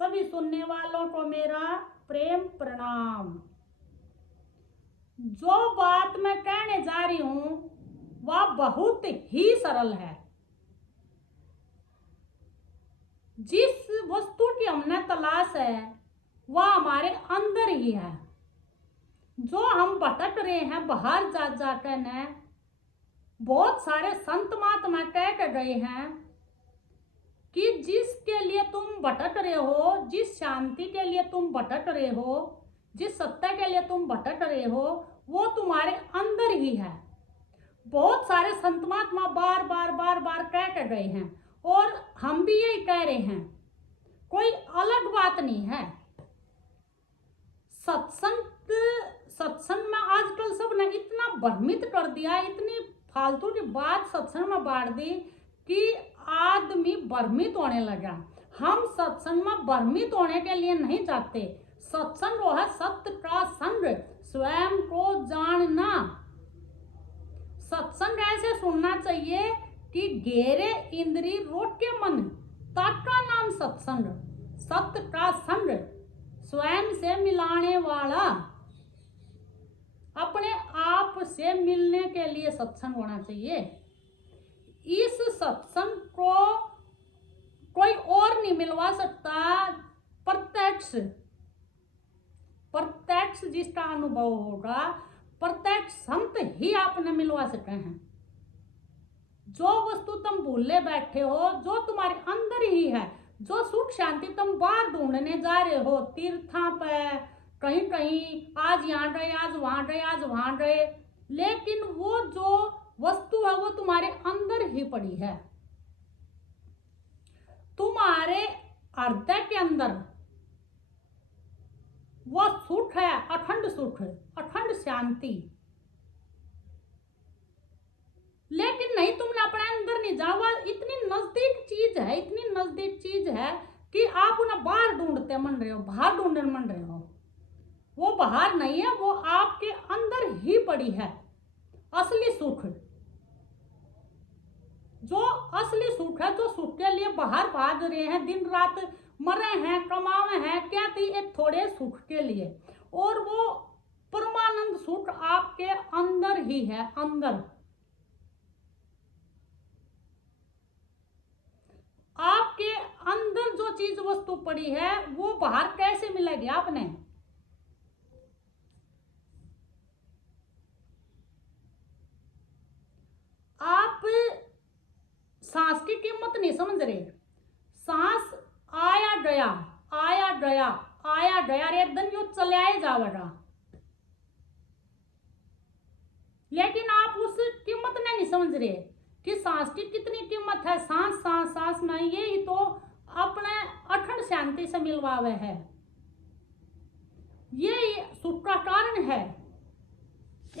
सभी सुनने वालों को मेरा प्रेम प्रणाम। जो बात मैं कहने जा रही हूं वह बहुत ही सरल है। जिस वस्तु की हमने तलाश है वह हमारे अंदर ही है। जो हम भटक रहे हैं बाहर जा जाकर ने बहुत सारे संत महात्मा कह कर गए हैं कि जिसके लिए तुम भटक रहे हो, जिस शांति के लिए तुम भटक रहे हो, जिस सत्य के लिए तुम भटक रहे हो, वो तुम्हारे अंदर ही है। बहुत सारे संत महात्मा बार बार बार बार कह कर गए हैं और हम भी यही कह रहे हैं, कोई अलग बात नहीं है। सत्संग में आजकल सब ने इतना भ्रमित कर दिया, इतनी फालतू की बात सत्संग में बांट दी कि आदमी भ्रमित होने लगा। हम सत्संग में भ्रमित होने के लिए नहीं जाते। सत्संग वो है सत्य का संग, स्वयं को जानना। सत्संग ऐसे सुनना चाहिए कि घेरे इंद्री रोके मन, ताका नाम सत्संग। सत्य का संग, स्वयं से मिलाने वाला, अपने आप से मिलने के लिए सत्संग होना चाहिए। इस सत्संग को कोई और नहीं मिलवा सकता। प्रत्यक्ष जिसका अनुभव होगा, प्रत्यक्ष संत ही आपने मिलवा सके हैं। जो वस्तु तुम भूले बैठे हो, जो तुम्हारे अंदर ही है, जो सुख शांति तुम बाहर ढूंढने जा रहे हो, तीर्थां पे कहीं कहीं, आज यहाँ गए, आज वहां गए, आज वहां गए, लेकिन वो जो वस्तु है वो तुम्हारे अंदर ही पड़ी है। तुम्हारे हृदय के अंदर वो सुख है, अखंड सुख, अखंड शांति। लेकिन नहीं, तुमने अपने अंदर नहीं जाओ। इतनी नजदीक चीज है, इतनी नजदीक चीज है कि आप उन्हें बाहर ढूंढते मन रहे हो, बाहर ढूंढने मन रहे हो। वो बाहर नहीं है, वो आपके अंदर ही पड़ी है। असली सुख, जो असली सुख है, जो सुख के लिए बाहर भाग रहे हैं, दिन रात मरे हैं, कमावे हैं, क्या थी एक थोड़े सुख के लिए, और वो परमानंद सुख आपके अंदर ही है। अंदर आपके अंदर जो चीज वस्तु पड़ी है वो बाहर कैसे मिलेगी आपने? आप सांस की कीमत नहीं समझ रहे। सांस आया गया, आया गया, आया गया, रे दिन यो चलाया जाएगा, लेकिन आप उस कीमत ने नहीं समझ रहे कि सांस की कितनी कीमत है। सांस सांस सांस में यही तो अपने अखंड शांति से मिलवावे है। ये सुख का कारण है।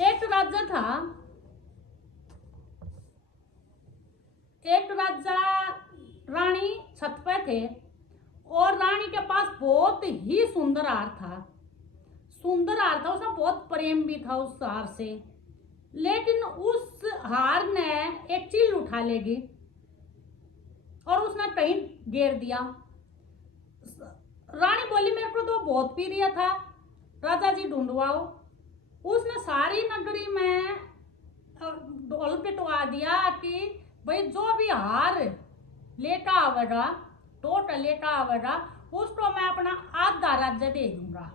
एक राजा था, एक राजा रानी छत पे थे और रानी के पास बहुत ही सुंदर हार था। सुंदर हार था, उसमें बहुत प्रेम भी था उस हार से। लेकिन उस हार ने एक चील उठा लेगी और उसने कहीं गिर दिया। रानी बोली मेरे को तो बहुत प्रिय था, राजा जी ढूंढवाओ। उसने सारी नगरी में ढोल पिटवा दिया कि भाई जो भी हार लेकर आवेगा, टोटल लेकर आवेगा, उसको मैं अपना आधा राज्य दे दूंगा।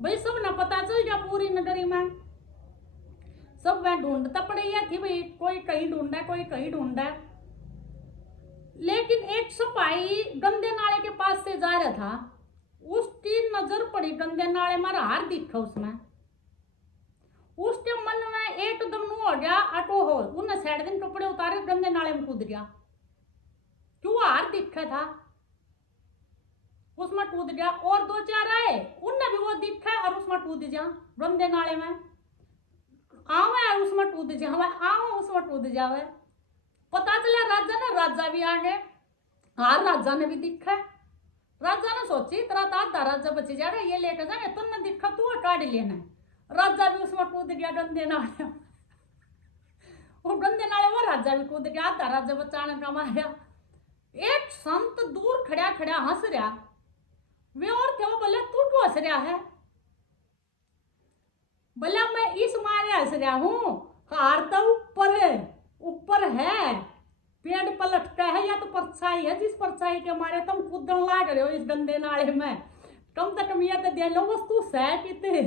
भाई सब न पता चल गया पूरी नगरी में। सब वह ढूंढता पड़ी थी, भाई कोई कहीं ढूंढा, कोई कहीं ढूंढा। लेकिन एक सिपाही गंदे नाले के पास से जा रहा था, उसकी नजर पड़ी गंदे नाले में, हार दिखा उसमें। उसके मन में एकदम नु हो गया, अटो हो, उन्हें साइड दिन कपड़े उतारे, गंदे नाले में कूद गया। क्यों? हार दिखा था, उसमें कूद गया। और दो चार आए, उनने भी वो दिखा और उसमें कूद जा गंदे नाले में। आवे उसमें कूद जावे, आओ उसमें कूद जावे। पता चला राजा ने, राजा भी आ गए। हाँ, राजा ने भी दिखा। राजा ने सोची तेरा तो आधा राजा बच जाएगा, ये लेकर जाए। तुमने दिखा तू काट लेना। राजा भी उसमें कूद गया गंदे नाले। वो गंदे नाले वो राजा भी कूद गया, आधा राजा बचाने का मारा। एक संत दूर खड़ा खड़ा हंस रहा। वे और थे, वो बोले तू क्यों हंस रहा है? बोला मैं इस मारे हंस रहा हूं, हार तो ऊपर ऊपर है, पेड़ पलटता है या तो परछाई है, जिस परछाई के मारे तुम कूदन लाग रहे हो इस गंदे नाले में, कम से कम ये तो दे लो वस्तु सह किते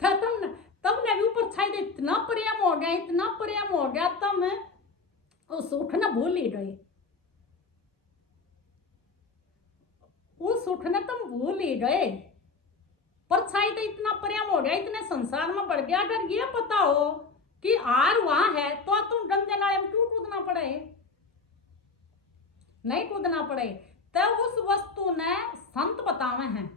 तुमने भी ऊपर छाई दे। इतना प्रेम हो गया, इतना प्रेम हो गया, तुम उस सुख न भूल ही गए, उस सुख ने तुम भूल ही गए। परछाई तो इतना प्रेम हो गया, इतने संसार में बढ़ गया। अगर ये पता हो कि आर वहां है तो तुम गंदे नाले में क्यों कूदना पड़े? नहीं कूदना पड़े। तो उस वस्तु ने संत बतावे हैं,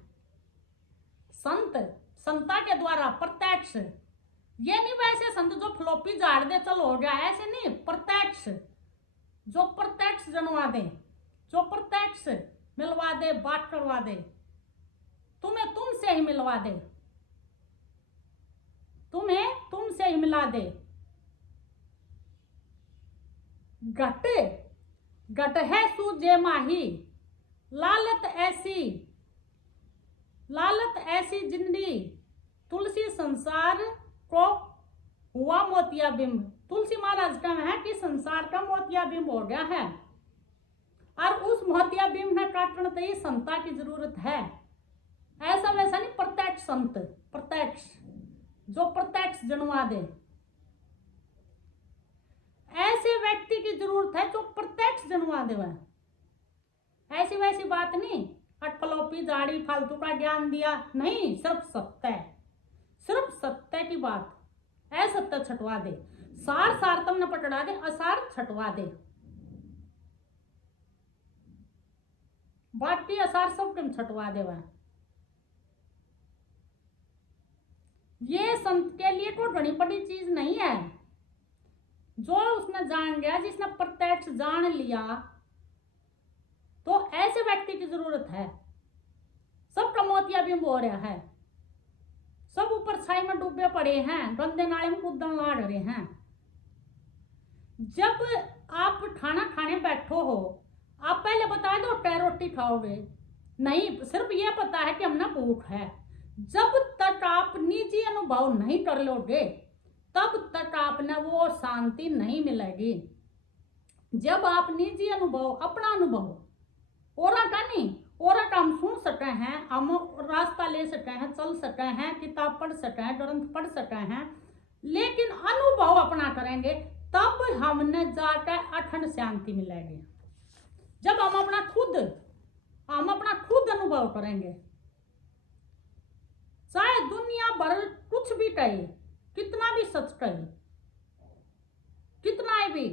संत संता के द्वारा प्रत्यक्ष, ये नहीं वैसे संत जो फ्लोपी झाड़ दे चलो हो गया, ऐसे नहीं, प्रत्यक्ष, जो प्रत्यक्ष जनवा दे, जो प्रत्यक्ष मिलवा दे, बात करवा दे, तुम्हें तुमसे ही मिलवा दे, तुम्हें तुमसे ही मिला दे। घट घट है सूजे माही, लालत ऐसी जिंदगी, तुलसी संसार को हुआ मोतिया बिंब। तुलसी महाराज का है कि संसार का मोतिया बिंब हो गया है, और उस मोतिया बिंब ने काटने तो ये संता की जरूरत है। ऐसा वैसा नहीं, प्रत्यक्ष संत, प्रत्यक्ष, जो प्रत्यक्ष जनवा दे, ऐसे व्यक्ति की जरूरत है जो प्रत्यक्ष जनवा दे। ऐसी वैसी बात नहीं, अटफलोपी झाड़ी फालतू का ज्ञान दिया नहीं, सिर्फ सत्य, सिर्फ सत्य की बात, असत्य छटवा दे, सार सार तुमने पकड़ा दे, असार छटवा दे, बाकी असार सब तुम छटवा दे। वह ये संत के लिए कोई बड़ी बड़ी चीज नहीं है। जो उसने जान गया, जिसने प्रत्यक्ष जान लिया, तो ऐसे व्यक्ति की जरूरत है। सब का मोतिया बिंब हो रहा है, सब ऊपर छाई में डूबे पड़े हैं, गंदे नाले में कूदन लाग रहे हैं। जब आप खाना खाने बैठो हो, आप पहले बता दो क्या रोटी खाओगे? नहीं, सिर्फ ये पता है कि हमने भूख है। जब तक आप निजी अनुभव नहीं कर लोगे, तब तक आपने वो शांति नहीं मिलेगी। जब आप निजी अनुभव, अपना अनुभव, औरा का नहीं, औरा का हम सुन सके हैं, हम रास्ता ले सके हैं, चल सके हैं, किताब पढ़ सके हैं, ग्रंथ पढ़ सके हैं, लेकिन अनुभव अपना करेंगे तब हमने जाकर अखंड शांति मिलेगी। जब हम अपना खुद अनुभव करेंगे, चाहे दुनिया भर कुछ भी कहे, कितना भी सच कहे, कितना भी,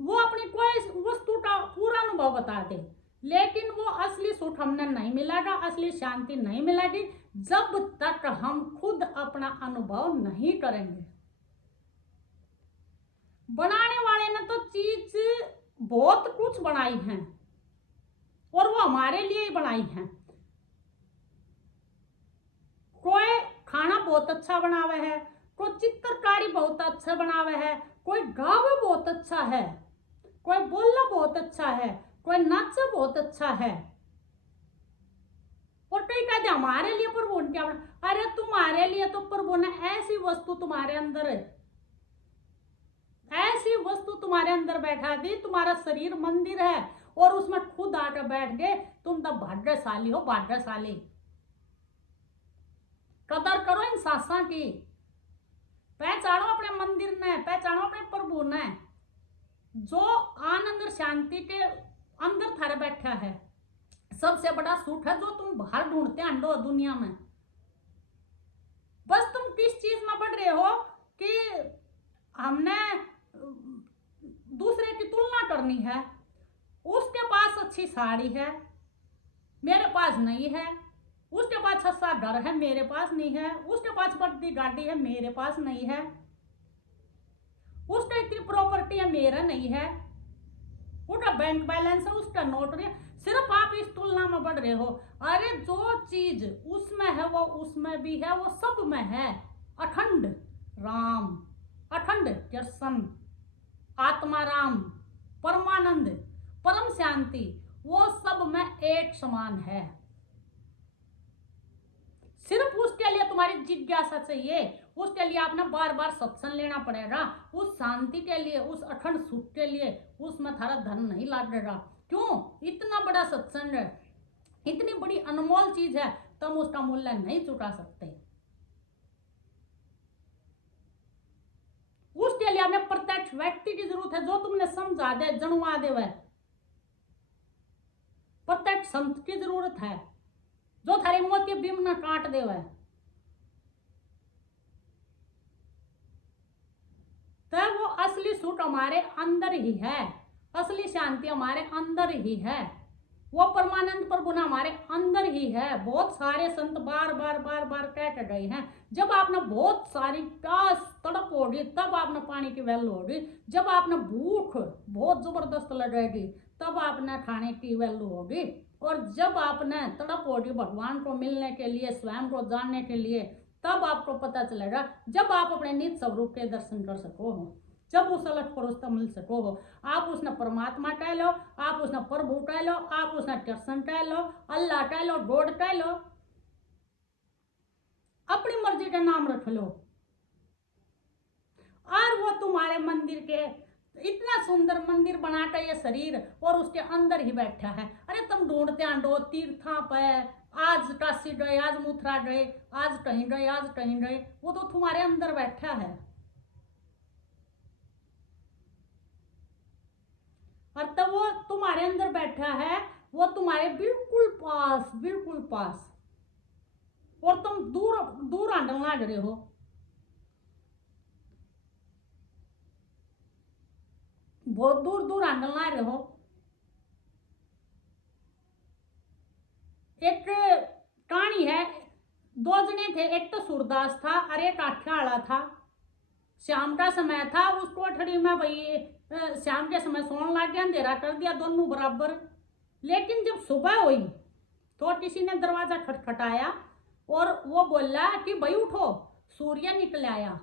वो अपनी कोई वस्तु का पूरा अनुभव बता दे, लेकिन वो असली सुख हमने नहीं मिलेगा, असली शांति नहीं मिलेगी, जब तक हम खुद अपना अनुभव नहीं करेंगे। बनाने वाले ने तो चीज बहुत कुछ बनाई है, और वो हमारे लिए ही बनाई है। कोई खाना बहुत अच्छा बनावे है, कोई चित्रकारी बहुत अच्छा बनावे है, कोई गावे बहुत अच्छा है, कोई बोलना बहुत अच्छा है, कोई नाचे बहुत अच्छा है, और कई कहते हमारे लिए प्रभु ने क्या बना। अरे तुम्हारे लिए तो प्रभु ने ऐसी वस्तु तुम्हारे अंदर, ऐसी वस्तु तुम्हारे अंदर बैठा दी, तुम्हारा शरीर मंदिर है, और उसमें खुद आकर बैठ गए। तुम तो भाग्यशाली हो, भाग्यशाली। कदर करो इन सासा की, पहचानो अपने मंदिर ने, पहचानो अपने प्रभु ने, जो आनंद और शांति के अंदर थारे बैठा है। सबसे बड़ा सुख है जो तुम बाहर ढूंढते हैं दुनिया में। बस तुम किस चीज में बढ़ रहे हो कि हमने दूसरे की तुलना करनी है, उसके पास अच्छी साड़ी है, मेरे पास नहीं है, उसके पास अच्छा घर है, मेरे पास नहीं है, उसके पास बड़ी गाड़ी है, मेरे पास नहीं है, उसका इतनी प्रॉपर्टी है, मेरा नहीं है, उसका बैंक बैलेंस है, उसका नोट नहीं है। सिर्फ आप इस तुलना में बढ़ रहे हो। अरे जो चीज उसमें है वो उसमें भी है, वो सब में है। अखंड राम, अखंड कृष्ण, आत्मा राम, परमानंद, परम शांति वो सब में एक समान है। सिर्फ उसके लिए तुम्हारी जिज्ञासा चाहिए, उसके लिए आपने बार बार सत्संग लेना पड़ेगा। उस शांति के लिए, उस अखंड सुख के लिए उसमें थारा धन नहीं लागेगा। क्यों? इतना बड़ा सत्संग है, इतनी बड़ी अनमोल चीज है, तुम उसका मूल्य नहीं चुका सकते। उसके लिए हमें प्रत्यक्ष व्यक्ति की जरूरत है जो तुमने समझा दे, जनवा दे। वह प्रत्यक्ष संत की जरूरत है जो थारे मोती बिम न काट दे। वह तब वो असली सुख हमारे अंदर ही है, असली शांति हमारे अंदर ही है, वो परमानंद प्रभु ना हमारे अंदर ही है। बहुत सारे संत बार बार बार बार कह गए हैं, जब आपने बहुत सारी प्यास तड़प होगी तब आपने पानी की वैल्यू होगी, जब आपने भूख बहुत जबरदस्त लगेगी तब आपने खाने की वैल्यू होगी, और जब आपने तड़प होगी भगवान को मिलने के लिए, स्वयं को जानने के लिए, तब आपको पता चलेगा जब आप अपने निज स्वरूप के दर्शन कर सको हो, जब उस अलग पुरुष तक मिल सको हो। आप उसने परमात्मा कह लो, आप उसने प्रभु कह लो, आप उसने कृष्ण कह लो, अल्लाह कह लो, गॉड कह लो, अपनी मर्जी का नाम रख लो, और वो तुम्हारे मंदिर के इतना सुंदर मंदिर बनाता ये शरीर और उसके अंदर ही बैठा है। अरे तुम ढूंढते आंडो तीर्था पे, आज काशी गए, आज मथुरा गए, आज कहीं गए, आज कहीं गए, वो तो तुम्हारे अंदर बैठा है। और तब वो तुम्हारे अंदर बैठा है, वो तुम्हारे बिल्कुल पास, बिल्कुल पास, और तुम दूर दूर आंडल लाग रहे हो। बहुत दूर दूर आंडल ला रहे हो। एक कहानी है, दो जने थे, एक तो सूरदास था और एक आठ्याला था। शाम का समय था, उस कोठड़ी में भाई शाम के समय सोने लग गया, अंधेरा कर दिया दोनों बराबर। लेकिन जब सुबह हुई तो किसी ने दरवाजा खटखटाया और वो बोला कि भाई उठो, सूर्य निकल आया।